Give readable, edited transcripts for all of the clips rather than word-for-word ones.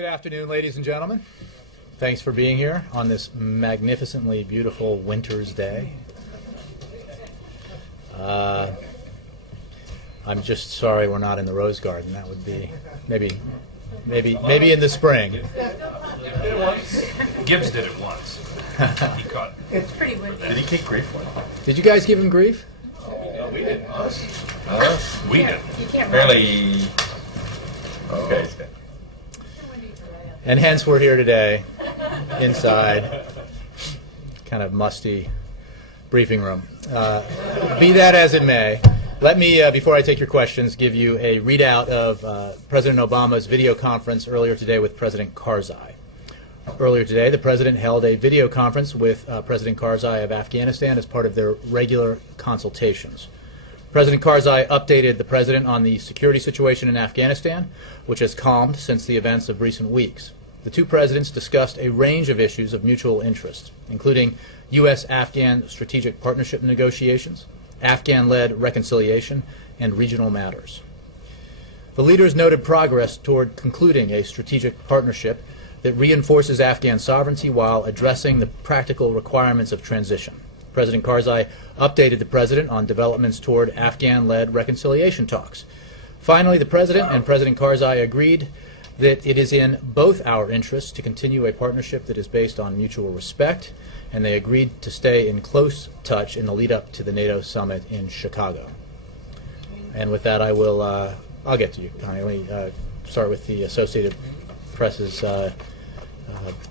Good afternoon, ladies and gentlemen. Thanks for being here on this magnificently beautiful winter's day. I'm just sorry we're not in the Rose Garden. That would be maybe in the spring. Gibbs did it once. He caught. It's pretty windy. Did he take grief for it? Did you guys give him grief? No, we didn't. We did. You can't Barely. Okay. And hence we're here today, inside, kind of musty briefing room. Be that as it may, let me, before I take your questions, give you a readout of President Obama's video conference earlier today with President Karzai. Earlier today, the President held a video conference with President Karzai of Afghanistan as part of their regular consultations. President Karzai updated the President on the security situation in Afghanistan, which has calmed since the events of recent weeks. The two presidents discussed a range of issues of mutual interest, including U.S.-Afghan strategic partnership negotiations, Afghan-led reconciliation, and regional matters. The leaders noted progress toward concluding a strategic partnership that reinforces Afghan sovereignty while addressing the practical requirements of transition. President Karzai updated the President on developments toward Afghan-led reconciliation talks. Finally, the President and President Karzai agreed that it is in both our interests to continue a partnership that is based on mutual respect, and they agreed to stay in close touch in the lead-up to the NATO summit in Chicago. And with that, I'll get to you, Connie. Let me start with the Associated Press's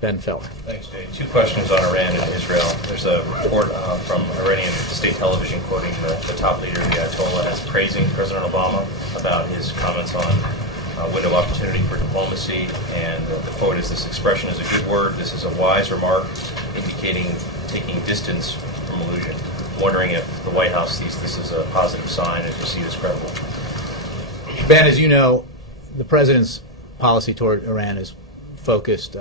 Ben Feller. Thanks, Jay. Two questions on Iran and Israel. There's a report from Iranian state television quoting the top leader, the Ayatollah, as praising President Obama about his comments on window of opportunity for diplomacy, and the quote is, "This expression is a good word. This is a wise remark indicating taking distance from illusion." Wondering if the White House sees this as a positive sign, if you see this credible. Ben, as you know, the President's policy toward Iran is focused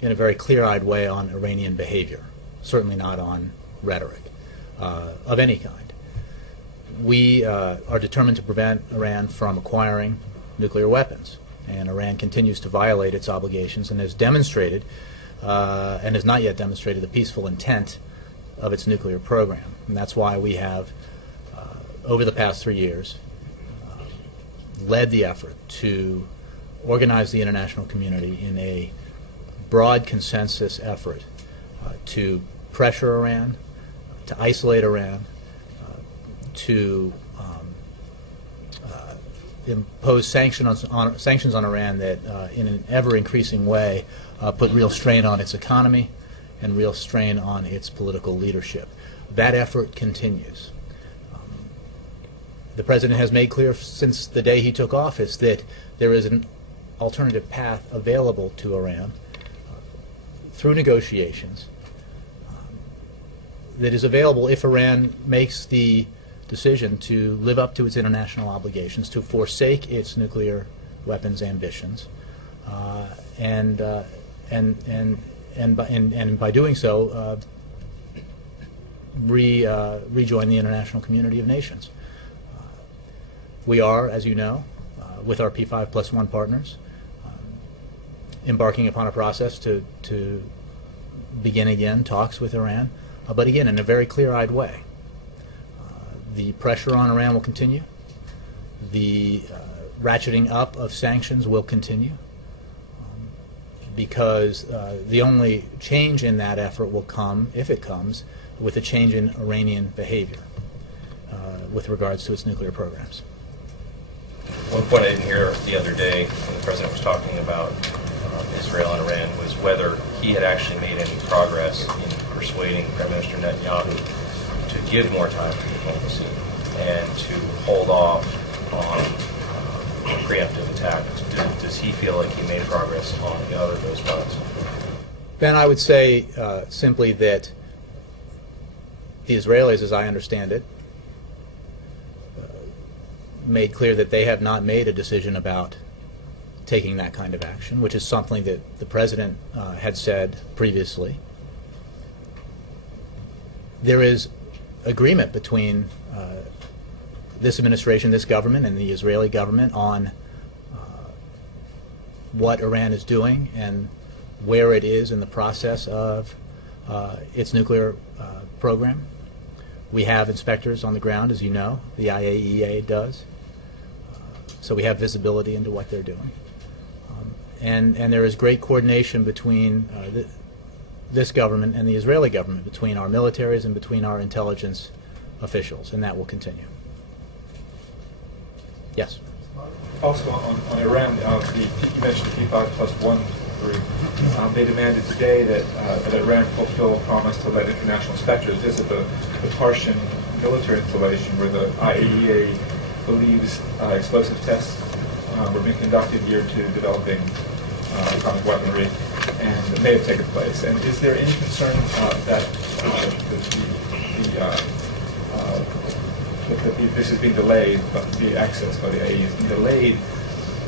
in a very clear-eyed way on Iranian behavior, certainly not on rhetoric of any kind. We are determined to prevent Iran from acquiring nuclear weapons, and Iran continues to violate its obligations and has demonstrated, and has not yet demonstrated, the peaceful intent of its nuclear program. And that's why we have, over the past 3 years, led the effort to organize the international community in a broad consensus effort to pressure Iran, to isolate Iran, to impose sanctions on Iran that, in an ever-increasing way, put real strain on its economy and real strain on its political leadership. That effort continues. The President has made clear since the day he took office that there is an alternative path available to Iran through negotiations that is available if Iran makes the decision to live up to its international obligations, to forsake its nuclear weapons ambitions, and by doing so, rejoin the international community of nations. We are, as you know, with our P5+1 partners, embarking upon a process to begin again talks with Iran, but again in a very clear-eyed way. The pressure on Iran will continue. The ratcheting up of sanctions will continue, because the only change in that effort will come, if it comes, with a change in Iranian behavior with regards to its nuclear programs. One point I didn't hear the other day when the President was talking about Israel and Iran was whether he had actually made any progress in persuading Prime Minister Netanyahu to give more time for diplomacy and to hold off on a preemptive attack. Does he feel like he made progress on either of those fronts? Ben, I would say simply that the Israelis, as I understand it, made clear that they have not made a decision about taking that kind of action, which is something that the President had said previously. There is agreement between this administration, this government, and the Israeli government on what Iran is doing and where it is in the process of its nuclear program. We have inspectors on the ground, as you know. The IAEA does. So we have visibility into what they're doing. And there is great coordination between this government and the Israeli government, between our militaries and between our intelligence officials, and that will continue. Yes? Also on Iran, you mentioned the P5+1 group. They demanded today that Iran fulfill a promise to let international inspectors visit the Parshan military installation where the IAEA believes explosive tests were being conducted geared to developing atomic weaponry, and it may have taken place. And is there any concern that this is being delayed, but the access by the IAEA is being delayed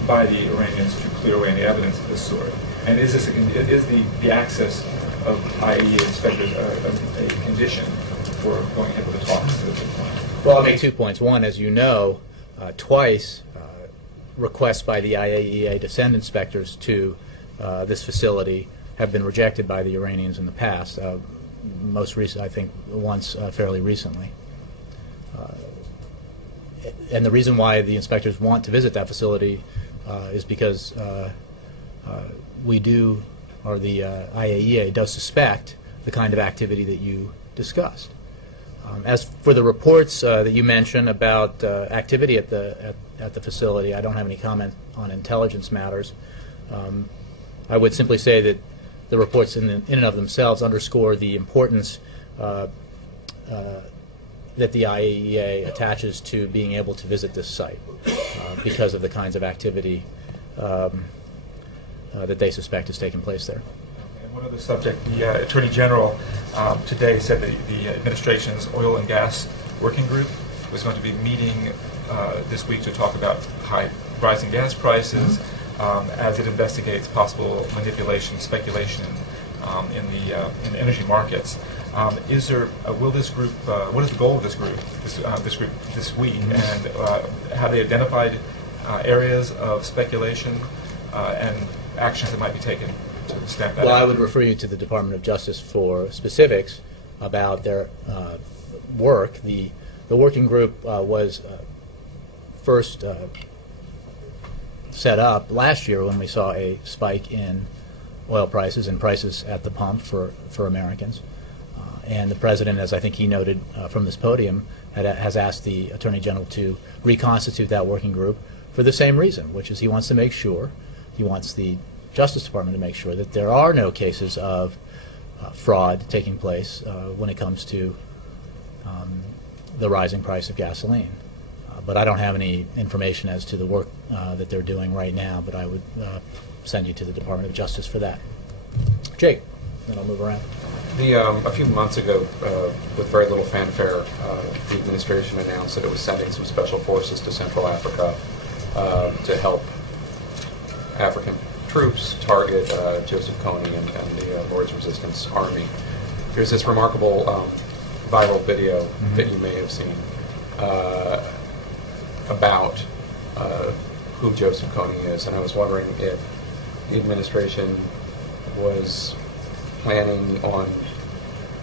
by the Iranians to clear away any evidence of this sort? And is the access of IAEA inspectors a condition for going ahead with the talks at this point? Well, I'll make 2 points. One, as you know, twice requests by the IAEA to send inspectors to this facility have been rejected by the Iranians in the past. Most recent, I think, once fairly recently. And the reason why the inspectors want to visit that facility is because we do, or the IAEA does suspect the kind of activity that you discussed. As for the reports that you mentioned about activity at the facility, I don't have any comment on intelligence matters. I would simply say that the reports in and of themselves underscore the importance that the IAEA attaches to being able to visit this site because of the kinds of activity that they suspect is taking place there. And one other subject, the Attorney General today said that the administration's oil and gas working group was going to be meeting this week to talk about rising gas prices as it investigates possible manipulation, speculation in the energy markets. Is there? Will this group? What is the goal of this group? This week, and have they identified areas of speculation and actions that might be taken to stamp that out? Well, I would refer you to the Department of Justice for specifics about their work. The working group was first set up last year when we saw a spike in oil prices and prices at the pump for Americans. And the President, as I think he noted from this podium, has asked the Attorney General to reconstitute that working group for the same reason, which is he wants to make sure, he wants the Justice Department to make sure that there are no cases of fraud taking place when it comes to the rising price of gasoline. But I don't have any information as to the work that they're doing right now, but I would send you to the Department of Justice for that. Jake, then I'll move around. A few months ago, with very little fanfare, the administration announced that it was sending some special forces to Central Africa to help African troops target Joseph Kony and the Lord's Resistance Army. There's this remarkable viral video that you may have seen about who Joseph Kony is, and I was wondering if the administration was planning on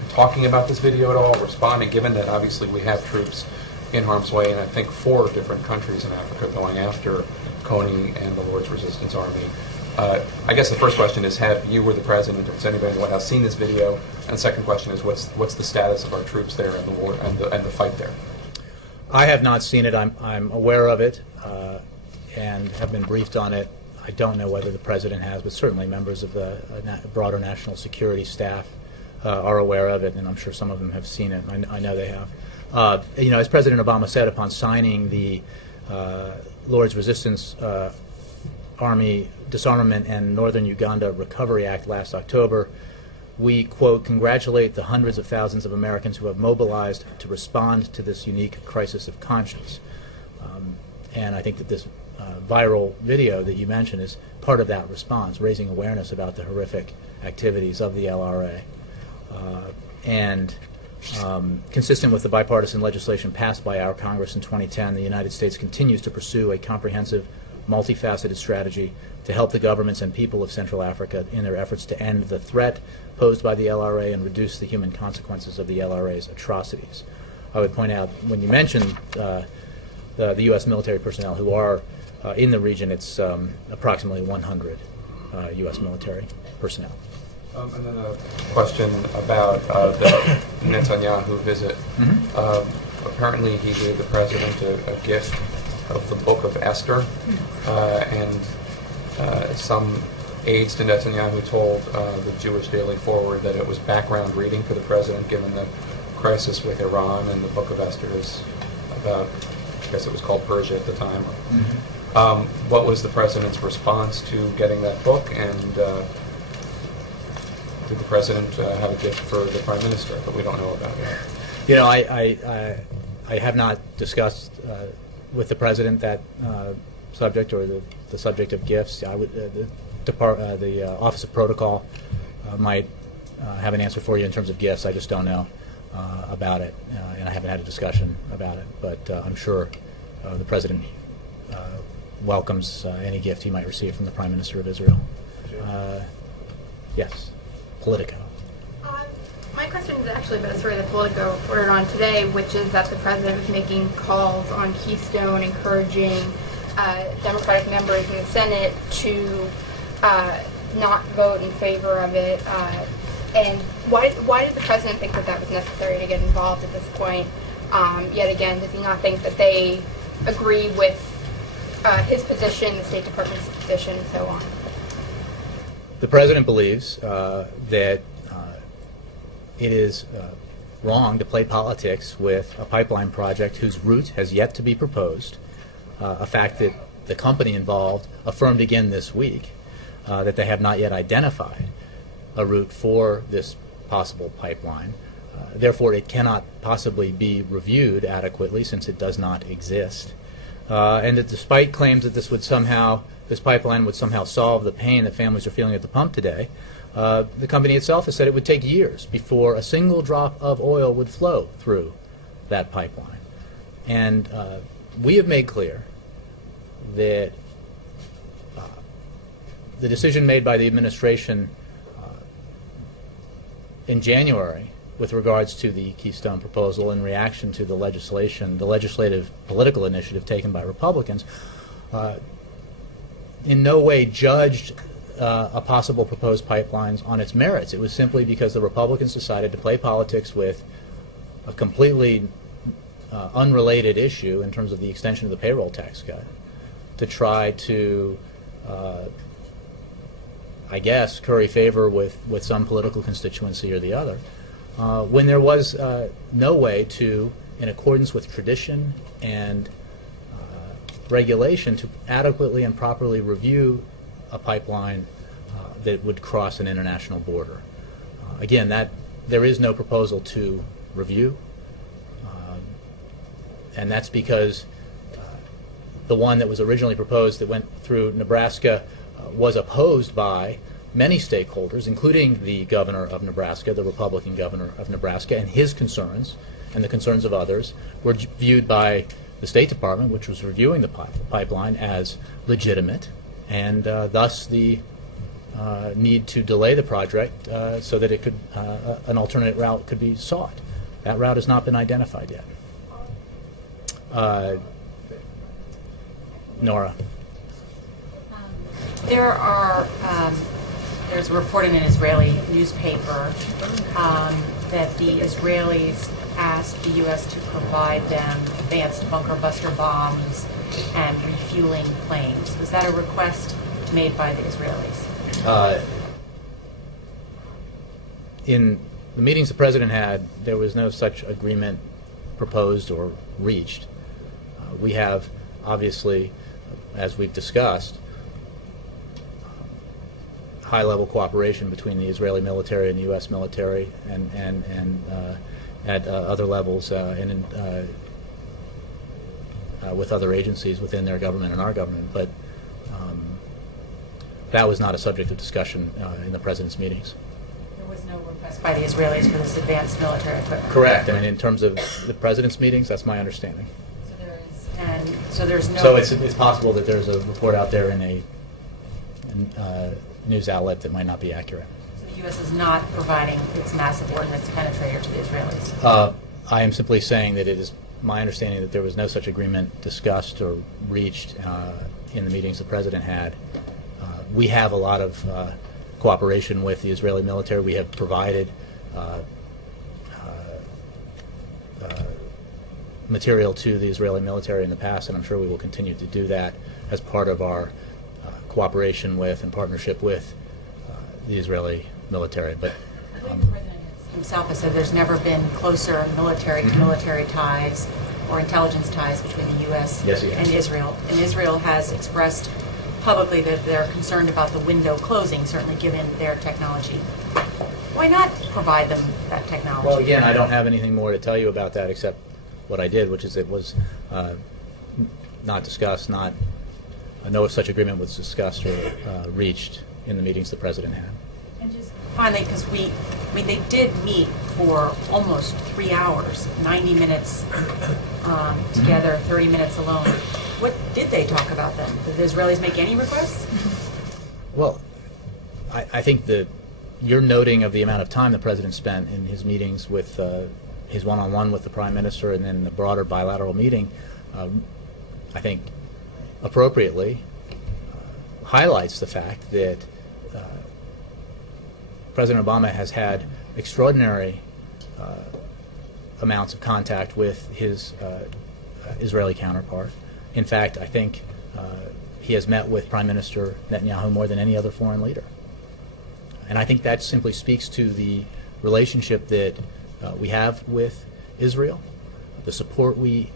talking about this video at all, responding, given that obviously we have troops in harm's way, and I think 4 different countries in Africa going after Kony and the Lord's Resistance Army. I guess the first question is, have you or the President, or has anybody in the White House seen this video? And the second question is, what's the status of our troops there and the war and the fight there? I have not seen it. I'm aware of it and have been briefed on it. I don't know whether the President has, but certainly members of the broader national security staff are aware of it, and I'm sure some of them have seen it. I know they have. As President Obama said upon signing the Lord's Resistance Army Disarmament and Northern Uganda Recovery Act last October, we, quote, congratulate the hundreds of thousands of Americans who have mobilized to respond to this unique crisis of conscience. And I think that this viral video that you mentioned is part of that response, raising awareness about the horrific activities of the LRA. Consistent with the bipartisan legislation passed by our Congress in 2010, the United States continues to pursue a comprehensive multifaceted strategy to help the governments and people of Central Africa in their efforts to end the threat posed by the LRA and reduce the human consequences of the LRA's atrocities. I would point out, when you mentioned the U.S. military personnel who are in the region, it's approximately 100 U.S. military personnel. And then a question about the Netanyahu visit. Apparently he gave the president a gift of the Book of Esther, and some aides to Netanyahu told the Jewish Daily Forward that it was background reading for the president given the crisis with Iran, and the Book of Esther is about, I guess it was called Persia at the time. What was the president's response to getting that book, and did the president have a gift for the prime minister that we don't know about yet? You know, I have not discussed with the president that subject, or the subject of gifts. I would the Office of Protocol might have an answer for you in terms of gifts. I just don't know about it, and I haven't had a discussion about it. But I'm sure the president welcomes any gift he might receive from the Prime Minister of Israel. Yes, Politico. My question is actually about a story that Politico reported on today, which is that the president was making calls on Keystone, encouraging Democratic members in the Senate to not vote in favor of it. And why did the president think that that was necessary to get involved at this point? Yet again, does he not think that they agree with his position, the State Department's position, and so on? The president believes that it is wrong to play politics with a pipeline project whose route has yet to be proposed, a fact that the company involved affirmed again this week, that they have not yet identified a route for this possible pipeline. Therefore, it cannot possibly be reviewed adequately since it does not exist. And that despite claims that this pipeline would somehow solve the pain that families are feeling at the pump today, the company itself has said it would take years before a single drop of oil would flow through that pipeline. And we have made clear that the decision made by the administration in January with regards to the Keystone proposal in reaction to the legislative political initiative taken by Republicans, in no way judged a possible proposed pipelines on its merits. It was simply because the Republicans decided to play politics with a completely unrelated issue in terms of the extension of the payroll tax cut to try to, I guess, curry favor with some political constituency or the other, when there was no way to, in accordance with tradition and regulation, to adequately and properly review a pipeline that would cross an international border. Again, there is no proposal to review, and that's because the one that was originally proposed that went through Nebraska was opposed by many stakeholders, including the governor of Nebraska, the Republican governor of Nebraska, and his concerns and the concerns of others were viewed by the State Department, which was reviewing the pipeline, as legitimate, and thus the need to delay the project so that it could an alternate route could be sought. That route has not been identified yet. Nora. There's a report in an Israeli newspaper that the Israelis asked the U.S. to provide them advanced bunker buster bombs and refueling planes. Was that a request made by the Israelis? In the meetings the president had, there was no such agreement proposed or reached. We have, obviously, as we've discussed, high-level cooperation between the Israeli military and the U.S. military, and at other levels and with other agencies within their government and our government. But that was not a subject of discussion in the president's meetings. There was no request by the Israelis for this advanced military equipment? Correct. I mean, in terms of the president's meetings, that's my understanding. And So there's no... So it's possible that there's a report out there in a news outlet that might not be accurate. So the U.S. is not providing its massive ordnance penetrator to the Israelis? I am simply saying that it is my understanding that there was no such agreement discussed or reached in the meetings the President had. We have a lot of cooperation with the Israeli military. We have provided material to the Israeli military in the past, and I'm sure we will continue to do that as part of our cooperation with and partnership with the Israeli military. But The President himself has said there's never been closer military-to-military ties or intelligence ties between the U.S. Yes, he has. and Israel. And Israel has expressed publicly that they're concerned about the window closing, certainly given their technology. Why not provide them that technology? well, again, I don't have anything more to tell you about that except what I did, which is it was not discussed, no such agreement was discussed or reached in the meetings the President had. And just finally, because they did meet for almost 3 hours, 90 minutes together, 30 minutes alone. What did they talk about then? Did the Israelis make any requests? Well, I think that your noting of the amount of time the President spent in his meetings with his one-on-one with the Prime Minister and then the broader bilateral meeting, I think appropriately highlights the fact that President Obama has had extraordinary amounts of contact with his Israeli counterpart. In fact, I think he has met with Prime Minister Netanyahu more than any other foreign leader. And I think that simply speaks to the relationship that we have with Israel, the support we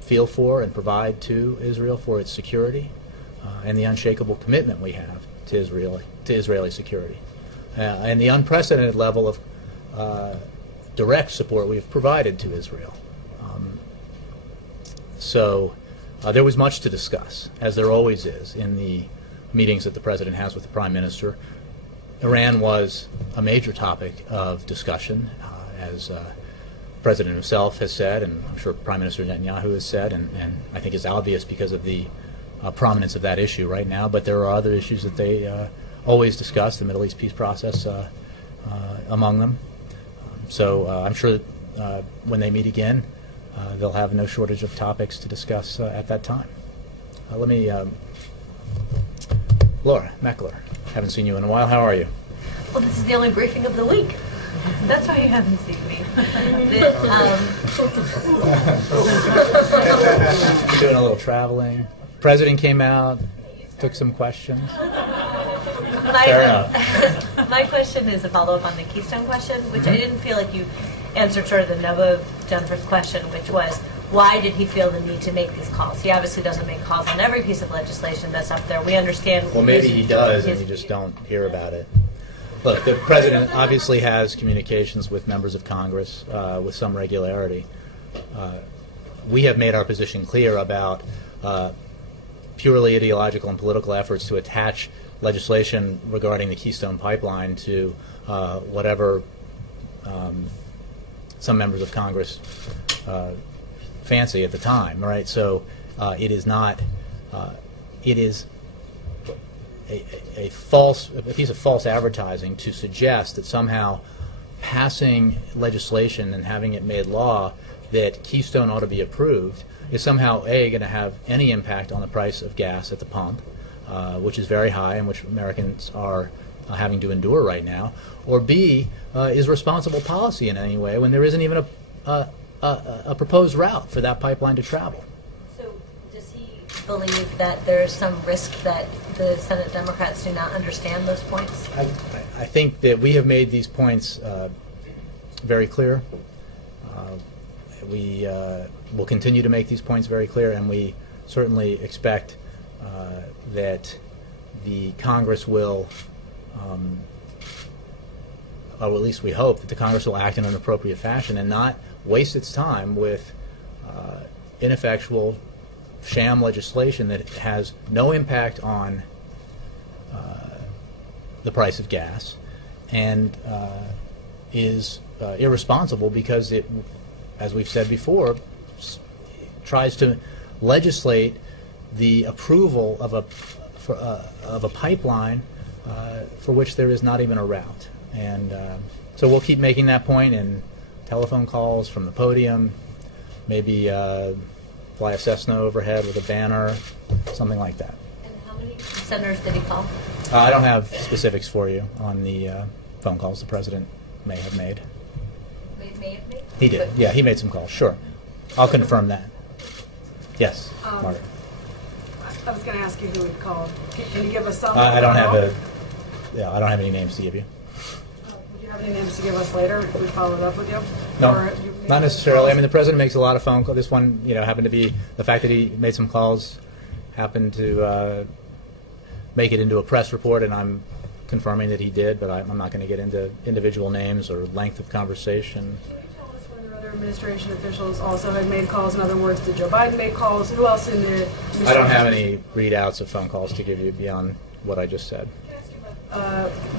feel for and provide to Israel for its security, and the unshakable commitment we have to Israeli security, and the unprecedented level of direct support we've provided to Israel. So there was much to discuss, as there always is in the meetings that the President has with the Prime Minister. Iran was a major topic of discussion, as the President himself has said, and I'm sure Prime Minister Netanyahu has said, and I think it's obvious because of the prominence of that issue right now. But there are other issues that they always discuss, the Middle East peace process among them. So I'm sure when they meet again, they'll have no shortage of topics to discuss at that time. Let me, Laura Meckler, haven't seen you in a while. How are you? Well, this is the only briefing of the week. That's why you haven't seen me. You're doing a little traveling. President came out, took some questions. Fair enough. My question is a follow-up on the Keystone question, which I didn't feel like you answered sort of the nub of Jennifer's question, which was, why did he feel the need to make these calls? He obviously doesn't make calls on every piece of legislation that's up there. We understand. Well, maybe he does, and you just don't hear about it. Look, the President obviously has communications with members of Congress with some regularity. We have made our position clear about purely ideological and political efforts to attach legislation regarding the Keystone Pipeline to whatever some members of Congress fancy at the time, right? So it is not, it is a piece of false advertising to suggest that somehow passing legislation and having it made law that Keystone ought to be approved is somehow A, going to have any impact on the price of gas at the pump, which is very high and which Americans are having to endure right now, or B, is responsible policy in any way when there isn't even a proposed route for that pipeline to travel. So does he believe that there's some risk that the Senate Democrats do not understand those points? I think that we have made these points very clear. We will continue to make these points very clear, and we certainly expect that the Congress will, or at least we hope that the Congress will act in an appropriate fashion and not waste its time with ineffectual sham legislation that has no impact on the price of gas and is irresponsible because it, as we've said before, tries to legislate the approval of a pipeline for which there is not even a route. And so we'll keep making that point in telephone calls from the podium, maybe fly a Cessna overhead with a banner, something like that. And how many senators did he call? I don't have specifics for you on the phone calls the president may have made. May have made? He did. Yeah, he made some calls. Sure. I'll confirm that. Yes, Margaret. I was going to ask you who had called. Can you give us some? I don't have I don't have any names to give you. Would you have any names to give us later if we followed up with you? No, Or you made not necessarily. calls? I mean, the president makes a lot of phone calls. This one, happened to be the fact that he made some calls, happened to make it into a press report, and I'm confirming that he did. But I'm not going to get into individual names or length of conversation. Can you tell us whether other administration officials also had made calls? In other words, did Joe Biden make calls? Who else in the administration? I don't have any readouts of phone calls to give you beyond what I just said.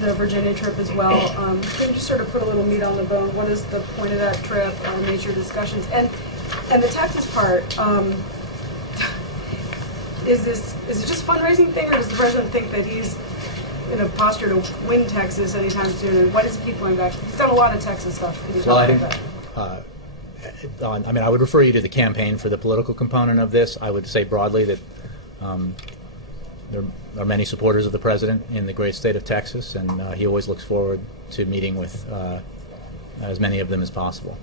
The Virginia trip as well. Can you just sort of put a little meat on the bone? What is the point of that trip? Nature discussions and the Texas part. Is it just a fundraising thing, or does the president think that he's in a posture to win Texas anytime soon? And why does he keep going back? He's done a lot of Texas stuff. Can you Well, I talk didn't. about that? I mean, I would refer you to the campaign for the political component of this. I would say broadly that there are many supporters of the president in the great state of Texas, and he always looks forward to meeting with as many of them as possible.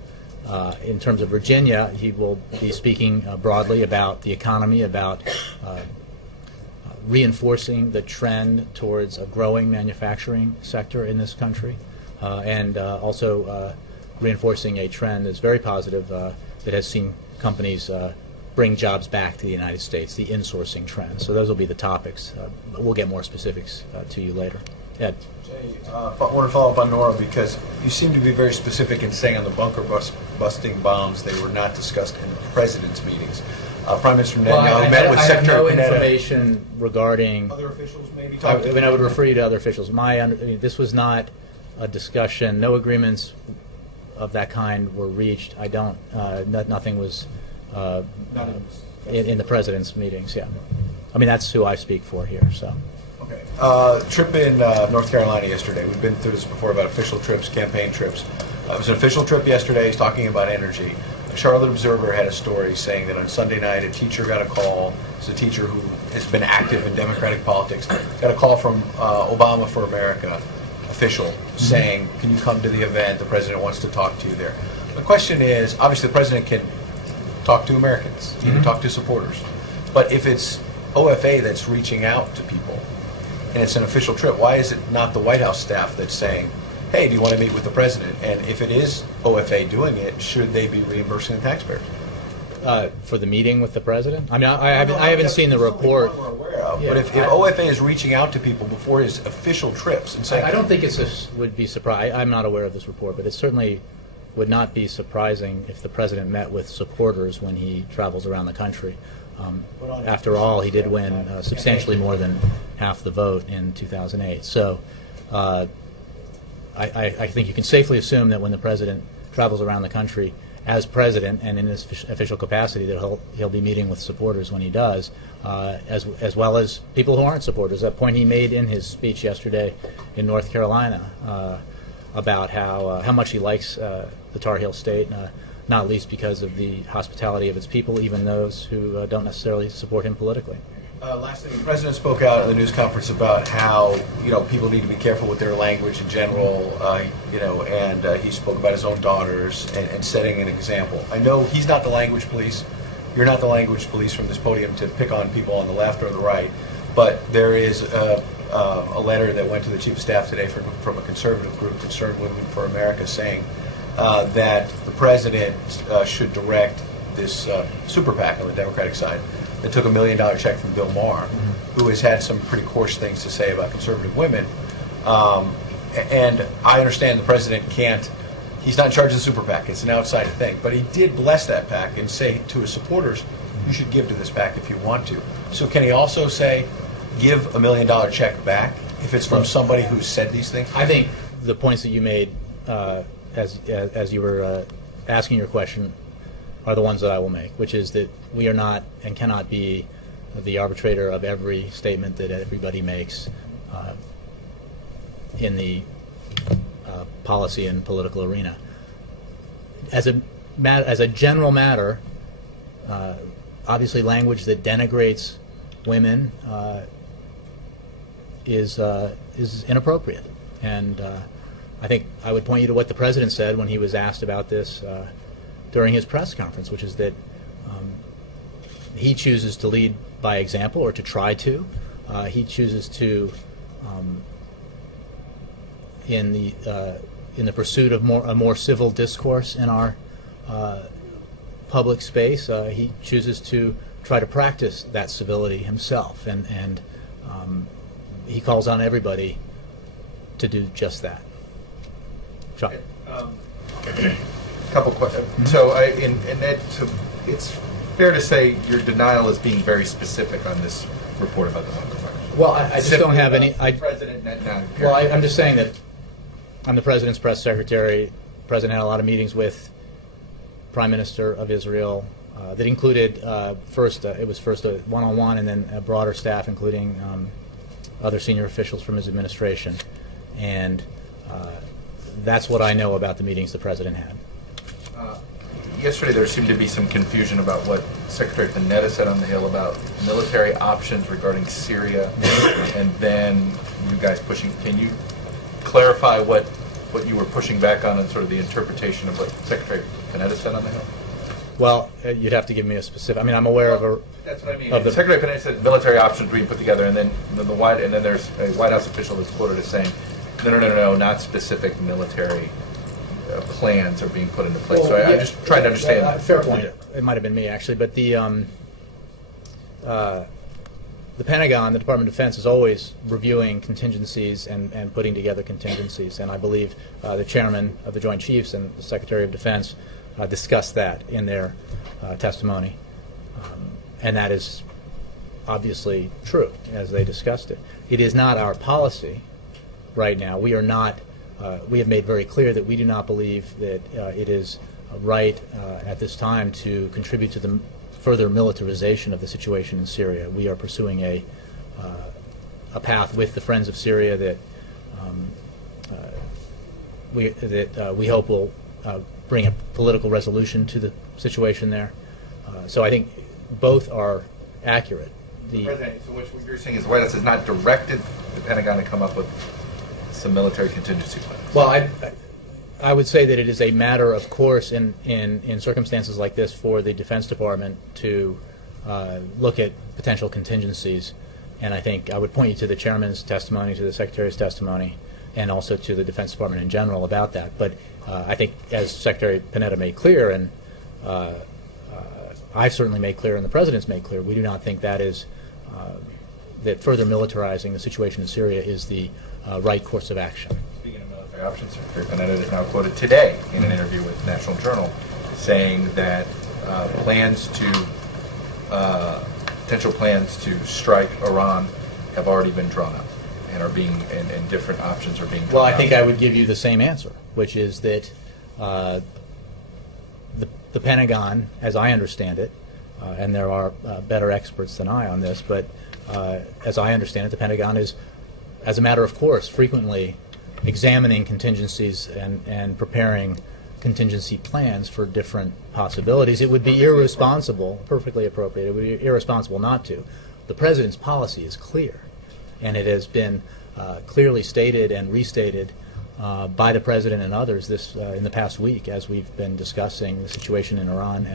In terms of Virginia, he will be speaking broadly about the economy, about reinforcing the trend towards a growing manufacturing sector in this country, and also reinforcing a trend that's very positive that has seen companies bring jobs back to the United States, the insourcing trend. So those will be the topics. But we'll get more specifics to you later. Ed. Jay, I want to follow up on Nora because you seem to be very specific in saying on the bunker busting bombs they were not discussed in the president's meetings. Prime Minister Netanyahu met with I have no Secretary Panetta. information regarding. Other officials maybe I talked to mean, I would refer you to other officials. This was not a discussion. No agreements of that kind were reached. I don't. Nothing was in the president's meetings. Yeah, I mean that's who I speak for here. So. Okay. Trip in North Carolina yesterday. We've been through this before about official trips, campaign trips. It was an official trip yesterday. He's talking about energy. The Charlotte Observer had a story saying that on Sunday night a teacher got a call. It's a teacher who has been active in Democratic politics. Got a call from Obama for America official saying, "Can you come to the event? The president wants to talk to you there." The question is, obviously, the president can talk to Americans. He can talk to supporters. But if it's OFA that's reaching out to people, and it's an official trip, why is it not the White House staff that's saying, hey, do you want to meet with the president? And if it is OFA doing it, should they be reimbursing the taxpayers? For the meeting with the president? I mean, I haven't seen the report. We're aware of. Yeah, But if OFA is reaching out to people before his official trips and saying, I don't think would be surprising. I'm not aware of this report, but it certainly would not be surprising if the president met with supporters when he travels around the country. After all, he did win substantially more than half the vote in 2008. So I think you can safely assume that when the president travels around the country as president and in his official capacity, that he'll be meeting with supporters when he does, as well as people who aren't supporters. That point he made in his speech yesterday in North Carolina about how much he likes the Tar Heel State, not least because of the hospitality of its people, even those who don't necessarily support him politically. Last thing, the president spoke out at the news conference about how people need to be careful with their language in general, and he spoke about his own daughters and setting an example. I know he's not the language police. You're not the language police from this podium to pick on people on the left or the right, but there is a letter that went to the chief of staff today from a conservative group, Concerned Women for America, saying that the president should direct this super PAC on the Democratic side that took $1 million check from Bill Maher, who has had some pretty coarse things to say about conservative women. And I understand the president can't, he's not in charge of the super PAC, it's an outside thing, but he did bless that PAC and say to his supporters, you should give to this PAC if you want to. So can he also say, give $1 million check back if it's from somebody who said these things? I think the points that you made as you were asking your question are the ones that I will make, which is that we are not and cannot be the arbitrator of every statement that everybody makes in the policy and political arena. As a general matter, obviously language that denigrates women is inappropriate. And I think I would point you to what the President said when he was asked about this during his press conference, which is that he chooses to lead by example, or to try to. He chooses to, in the pursuit of a more civil discourse in our public space, he chooses to try to practice that civility himself, and he calls on everybody to do just that. Chuck. Couple questions. So, so it's fair to say your denial is being very specific on this report about the bunker fires. Well, I just don't have any. President, I'm just saying that I'm the President's press secretary. The President had a lot of meetings with Prime Minister of Israel that included first a one-on-one, and then a broader staff, including other senior officials from his administration, and that's what I know about the meetings the President had. Yesterday there seemed to be some confusion about what Secretary Panetta said on the Hill about military options regarding Syria, and then you guys pushing. Can you clarify what you were pushing back on, and sort of the interpretation of what Secretary Panetta said on the Hill? Well, you'd have to give me a specific. I mean, I'm aware of a. That's what I mean. Secretary Panetta said military options being put together, and then there's a White House official that's quoted as saying, no, not specific military plans are being put into place. Well, so yeah, I'm just trying to understand. Fair point. It might have been me, actually, but the Pentagon, the Department of Defense, is always reviewing contingencies and putting together contingencies, and I believe the Chairman of the Joint Chiefs and the Secretary of Defense discussed that in their testimony, and that is obviously true, as they discussed it. It is not our policy right now. We are not. We have made very clear that we do not believe that it is right at this time to contribute to the further militarization of the situation in Syria. We are pursuing a path with the Friends of Syria that we hope will bring a political resolution to the situation there. So I think both are accurate. President, so what you're saying is the White House has not directed the Pentagon to come up with some military contingency plans? Well, I would say that it is a matter of course in circumstances like this for the Defense Department to look at potential contingencies, and I think I would point you to the Chairman's testimony, to the Secretary's testimony, and also to the Defense Department in general about that. But I think, as Secretary Panetta made clear, and I've certainly made clear, and the President's made clear, we do not think that is that further militarizing the situation in Syria is the right course of action. Speaking of military options, Secretary Panetta is now quoted today in an interview with National Journal saying that potential plans to strike Iran have already been drawn up and are being and different options are being drawn up. Well, I think I would give you the same answer, which is that the Pentagon, as I understand it, and there are better experts than I on this, but as I understand it, the Pentagon is, as a matter of course, frequently examining contingencies and preparing contingency plans for different possibilities. It would be irresponsible, perfectly appropriate, it would be irresponsible not to. The President's policy is clear, and it has been clearly stated and restated by the President and others in the past week as we've been discussing the situation in Iran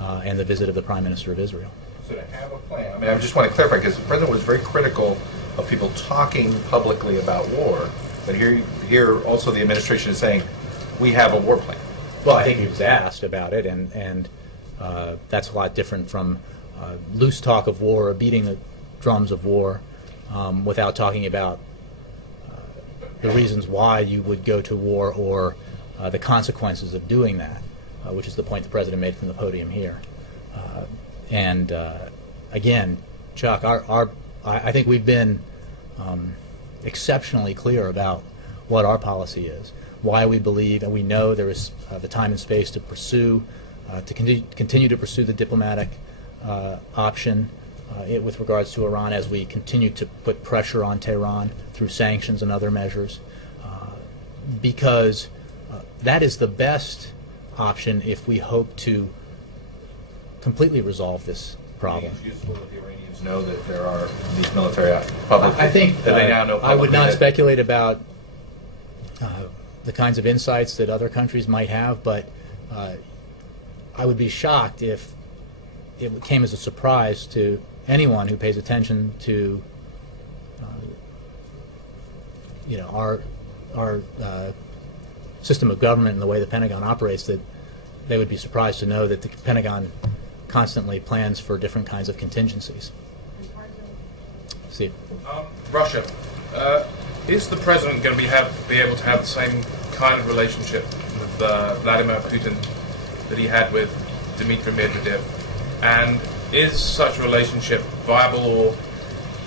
and the visit of the Prime Minister of Israel. So to have a plan, I mean, I just want to clarify, because the President was very critical of people talking publicly about war, but here also the administration is saying, we have a war plan. Well, I think he was asked about it, and that's a lot different from loose talk of war or beating the drums of war without talking about the reasons why you would go to war or the consequences of doing that, which is the point the President made from the podium here. And again, Chuck, I think we've been exceptionally clear about what our policy is, why we believe and we know there is the time and space to pursue to continue to pursue the diplomatic option with regards to Iran as we continue to put pressure on Tehran through sanctions and other measures, because that is the best option if we hope to completely resolve this problem. It's useful if the Iranians know that there are these military public. I think that they now know I would publicly not that- speculate about the kinds of insights that other countries might have, but I would be shocked if it came as a surprise to anyone who pays attention to our system of government and the way the Pentagon operates, that they would be surprised to know that the Pentagon constantly plans for different kinds of contingencies. Steve. Russia. Is the president going to be able to have the same kind of relationship with Vladimir Putin that he had with Dmitry Medvedev? And is such a relationship viable or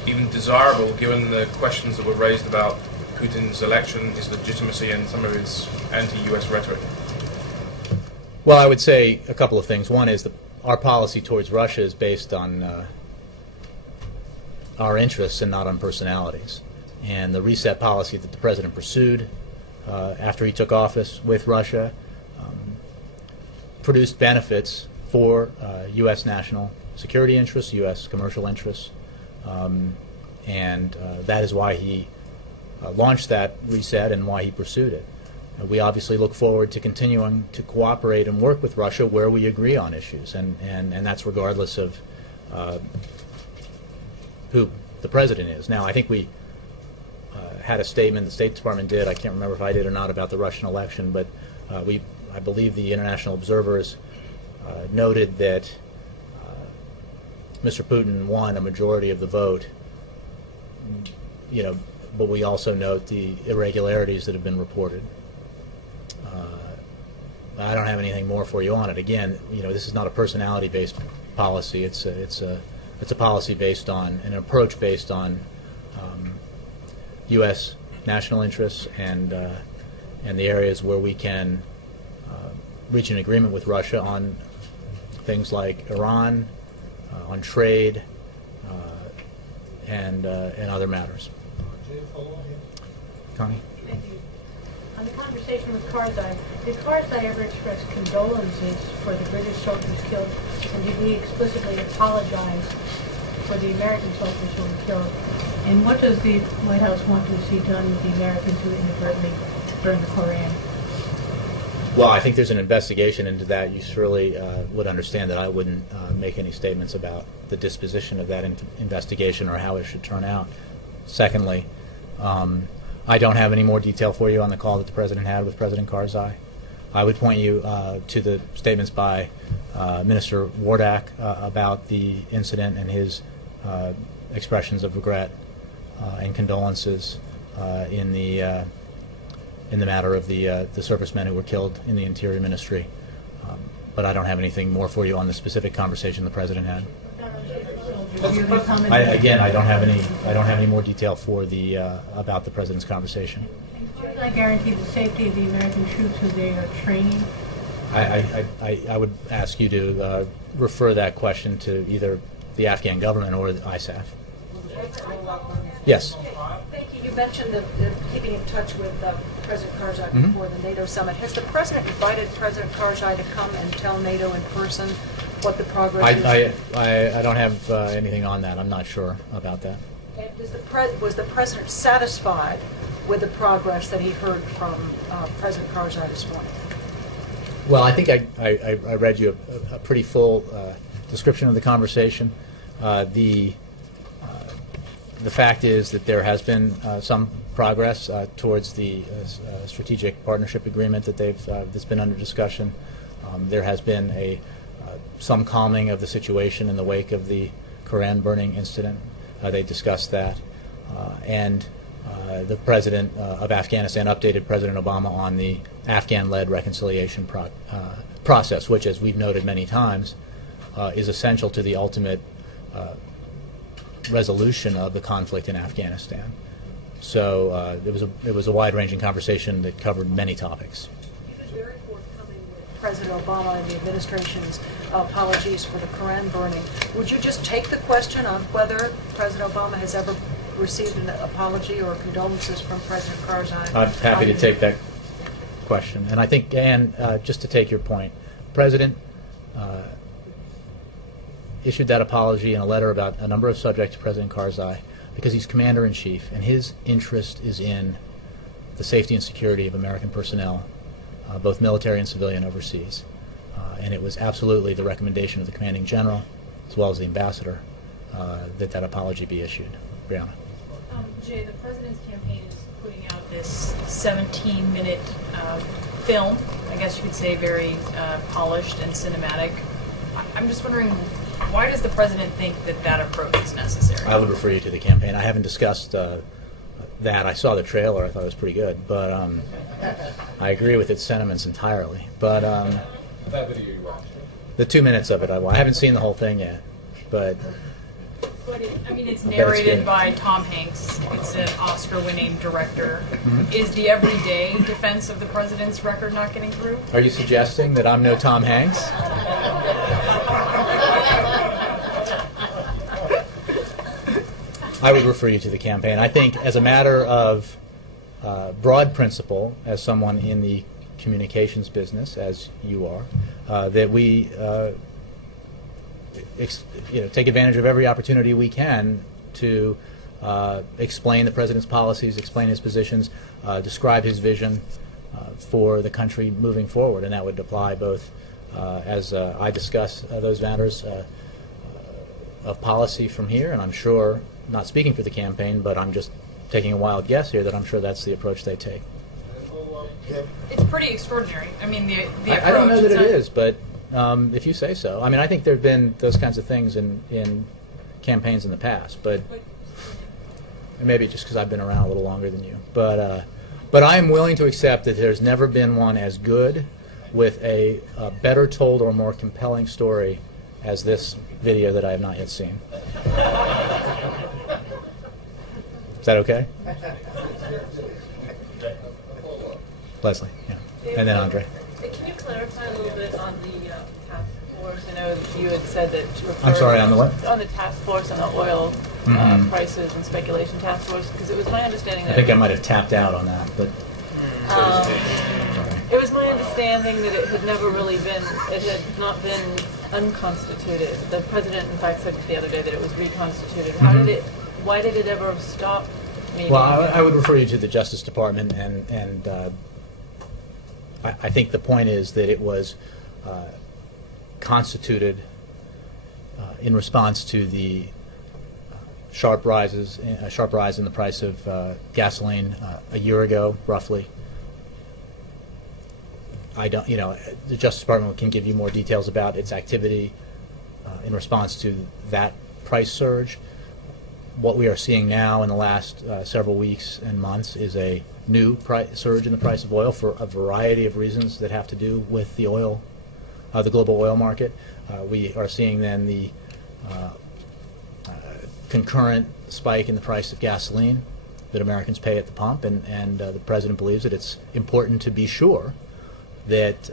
even desirable given the questions that were raised about Putin's election, his legitimacy, and some of his anti-U.S. rhetoric? Well, I would say a couple of things. One is that our policy towards Russia is based on our interests and not on personalities. And the reset policy that the president pursued after he took office with Russia produced benefits for U.S. national security interests, U.S. commercial interests, and that is why he launched that reset and why he pursued it. We obviously look forward to continuing to cooperate and work with Russia where we agree on issues, and that's regardless of who the president is. Now, I think we had a statement, the State Department did, I can't remember if I did or not, about the Russian election, but I believe the international observers noted that Mr. Putin won a majority of the vote, but we also note the irregularities that have been reported. I don't have anything more for you on it. Again, this is not a personality-based policy. It's a policy based on an approach based on U.S. national interests and the areas where we can reach an agreement with Russia on things like Iran, on trade, and other matters. Connie? Thank you. On the conversation with Karzai, did Karzai ever express condolences for the British soldiers killed, and did he explicitly apologize for the American soldiers who were killed? And what does the White House want to see done with the Americans who inadvertently burned the Koran? Well, I think there's an investigation into that. You surely would understand that I wouldn't make any statements about the disposition of that investigation or how it should turn out. Secondly, I don't have any more detail for you on the call that the President had with President Karzai. I would point you to the statements by Minister Wardak about the incident and his expressions of regret and condolences in the matter of the servicemen who were killed in the Interior Ministry. But I don't have anything more for you on the specific conversation the President had. I don't have any more detail for the about the President's conversation. Does that guarantee the safety of the American troops who they are training? I would ask you to refer that question to either the Afghan government or the ISAF. Yes. Thank you. You mentioned the keeping in touch with President Karzai before the NATO summit. Has the President invited President Karzai to come and tell NATO in person what the progress is? I don't have anything on that. I'm not sure about that. And was the President satisfied with the progress that he heard from President Karzai this morning? Well, I think I read you a pretty full description of the conversation. The fact is that there has been some progress towards the strategic partnership agreement that's been under discussion. There has been some calming of the situation in the wake of the Koran burning incident. They discussed that, and the President of Afghanistan updated President Obama on the Afghan-led reconciliation process, which, as we've noted many times, is essential to the ultimate resolution of the conflict in Afghanistan. So it was a wide-ranging conversation that covered many topics. He was very forthcoming with President Obama and the administration's apologies for the Koran burning. Would you just take the question on whether President Obama has ever received an apology or condolences from President Karzai? I'm happy to take that question. And I think, Ann, just to take your point, President issued that apology in a letter about a number of subjects to President Karzai because he's Commander-in-Chief, and his interest is in the safety and security of American personnel, both military and civilian overseas. And it was absolutely the recommendation of the Commanding General, as well as the Ambassador, that that apology be issued. Brianna. Jay, the President's campaign is putting out this 17-minute film, I guess you could say very polished and cinematic. I'm just wondering, why does the President think that that approach is necessary? I would refer you to the campaign. I haven't discussed that. I saw the trailer. I thought it was pretty good. But I agree with its sentiments entirely. But That video you watched. the 2 minutes of it, I haven't seen the whole thing yet. But But it's I bet it's narrated good. by Tom Hanks. It's an Oscar-winning director. Mm-hmm. Is the everyday defense of the President's record not getting through? are you suggesting that I'm no Tom Hanks? I would refer you to the campaign. I think as a matter of broad principle, as someone in the communications business, as you are, that we take advantage of every opportunity we can to explain the President's policies, explain his positions, describe his vision for the country moving forward. And that would apply both as I discuss those matters of policy from here, and I'm sure, not speaking for the campaign, but I'm just taking a wild guess here, that I'm sure that's the approach they take. It's pretty extraordinary. I mean, the approach. I don't know that it's it is, but if you say so. I mean, I think there have been those kinds of things in campaigns in the past, but maybe just because I've been around a little longer than you. But I am willing to accept that there's never been one as good, with a better told or more compelling story as this video that I have not yet seen. Is that okay? Leslie, yeah. And then Andre. Can you clarify a little bit on the task force? I know you had said that you were... I'm sorry, on the what? On the task force, on the oil prices and speculation task force, because it was my understanding that... I think I might have tapped out on that, but... It was my understanding that it had never really been, it had not been unconstituted. The President, in fact, said the other day that it was reconstituted. Why did it ever stop meeting? Well, I would refer you to the Justice Department, and I think the point is that it was constituted in response to the sharp rise in the price of gasoline a year ago, roughly. The Justice Department can give you more details about its activity in response to that price surge. What we are seeing now in the last several weeks and months is a new surge in the price of oil for a variety of reasons that have to do with the oil, the global oil market. We are seeing then the concurrent spike in the price of gasoline that Americans pay at the pump, and the President believes that it's important to be sure that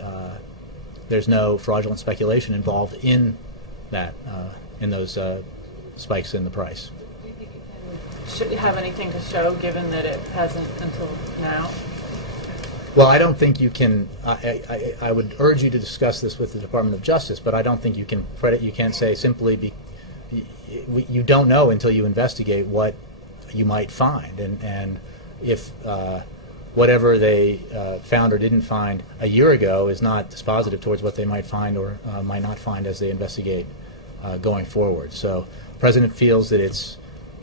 there's no fraudulent speculation involved in that, in those spikes in the price. Should it have anything to show, given that it hasn't until now? Well, I don't think you can. I would urge you to discuss this with the Department of Justice, but I don't think you can credit. You can't say simply you don't know until you investigate what you might find, and if whatever they found or didn't find a year ago is not dispositive towards what they might find or might not find as they investigate going forward. So, the President feels that it's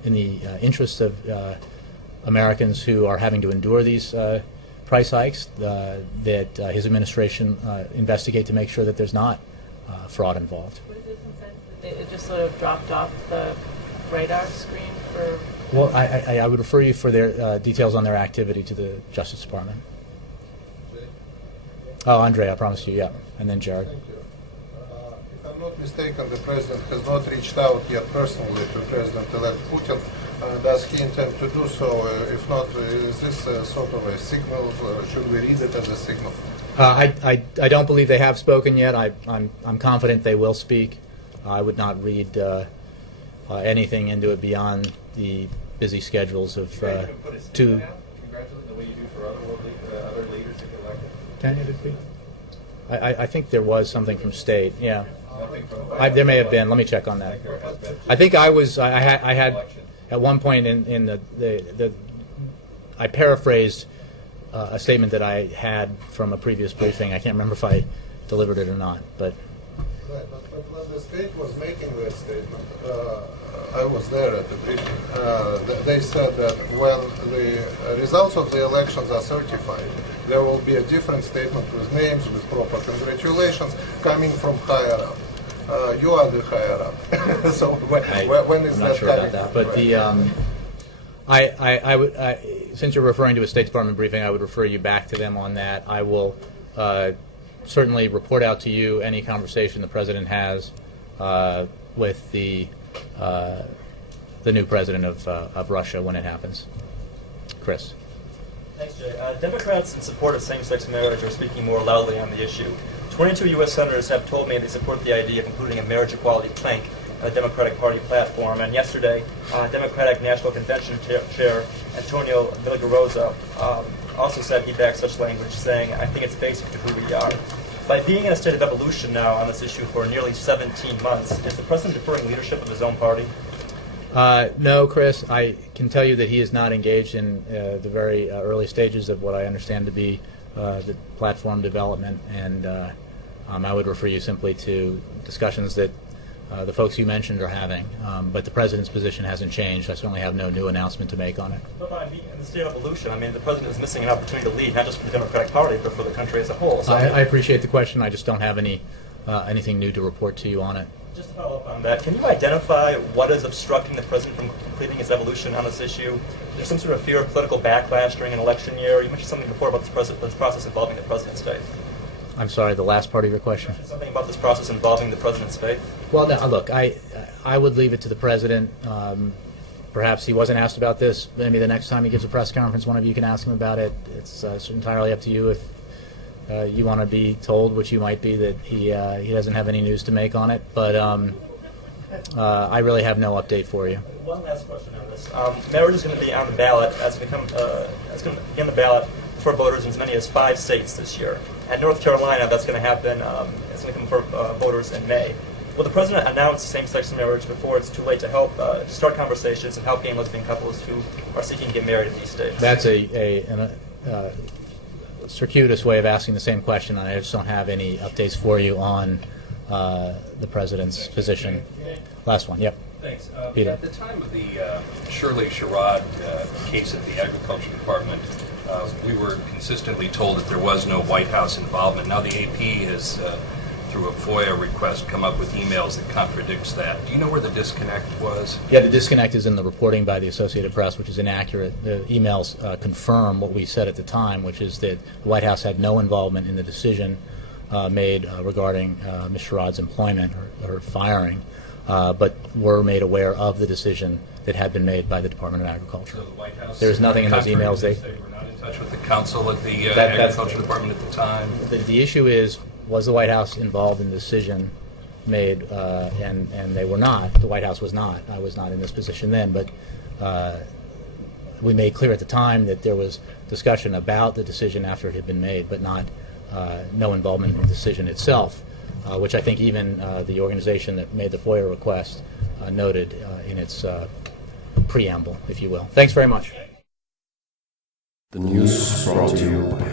in the interest of Americans who are having to endure these price hikes that his administration investigate to make sure that there's not fraud involved. What is this in sense that it just sort of dropped off the radar screen for... Well, I would refer you for their details on their activity to the Justice Department. Oh, Andre, I promise you, yeah. And then Jared. If I'm not mistaken, the President has not reached out yet personally to President-elect Putin. Does he intend to do so? If not, is this sort of a signal? Should we read it as a signal? I don't believe they have spoken yet. I'm confident they will speak. I would not read anything into it beyond the busy schedules of two. Congratulating the way you do for other leaders that get elected. Can you speak? I think there was something from state. Yeah, Nothing from there may have been. Let me check on that. there has been. I think I had at one point in the I paraphrased a statement that I had from a previous briefing. I can't remember if I delivered it or not, but. Right, but when the state was making that statement, I was there at the briefing. They said that when the results of the elections are certified, there will be a different statement with names, with proper congratulations, coming from higher up. You are the higher up. So when is I'm that not sure coming about that, from? but the I would since you're referring to a State Department briefing, I would refer you back to them on that. I will certainly report out to you any conversation the president has with the new president of Russia when it happens. Chris. Thanks, Jay. Democrats in support of same-sex marriage are speaking more loudly on the issue. 22 U.S. senators have told me they support the idea of including a marriage equality plank on the Democratic Party platform. And yesterday, Democratic National Convention Chair Antonio Villaraigosa also said he backs such language, saying, "I think it's basic to who we are." By being in a state of evolution now on this issue for nearly 17 months, is the president deferring leadership of his own party? No, Chris. I can tell you that he is not engaged in the very early stages of what I understand to be the platform development, and I would refer you simply to discussions that the folks you mentioned are having. But the president's position hasn't changed. I certainly have no new announcement to make on it. But I mean, in the state of evolution, I mean, the president is missing an opportunity to lead, not just for the Democratic Party, but for the country as a whole. So I appreciate the question. I just don't have anything new to report to you on it. Just to follow up on that, can you identify what is obstructing the president from completing his evolution on this issue? There's some sort of fear of political backlash during an election year. You mentioned something before about this process involving the president's faith. I'm sorry, the last part of your question? Something about this process involving the president's faith? Well, now, look, I would leave it to the president. Perhaps he wasn't asked about this. Maybe the next time he gives a press conference, one of you can ask him about it. It's entirely up to you if you want to be told, which you might be, that he doesn't have any news to make on it. But I really have no update for you. One last question on this. Marriage is going to be on the ballot. It's going to be on the ballot for voters in as many as 5 states this year. At North Carolina, that's going to happen. It's going to come for voters in May. Will the president announce same-sex marriage before it's too late to help start conversations and help gay and lesbian couples who are seeking to get married in these states? That's a circuitous way of asking the same question, and I just don't have any updates for you on the president's position. Last one, yep. Thanks. Peter. At the time of the Shirley Sherrod case at the Agriculture Department, we were consistently told that there was no White House involvement. Now the AP has, through a FOIA request, come up with emails that contradicts that. Do you know where the disconnect was? Yeah, the disconnect is in the reporting by the Associated Press, which is inaccurate. The emails confirm what we said at the time, which is that the White House had no involvement in the decision made regarding Ms. Sherrod's employment or firing, but were made aware of the decision that had been made by the Department of Agriculture. So the White House There's nothing in those emails. They were not in touch with the counsel at the Agriculture Department at the time? The issue is, was the White House involved in the decision made, and they were not. The White House was not. I was not in this position then, but we made clear at the time that there was discussion about the decision after it had been made, but not no involvement in the decision itself, which I think even the organization that made the FOIA request noted in its preamble, if you will. Thanks very much. The news brought to you by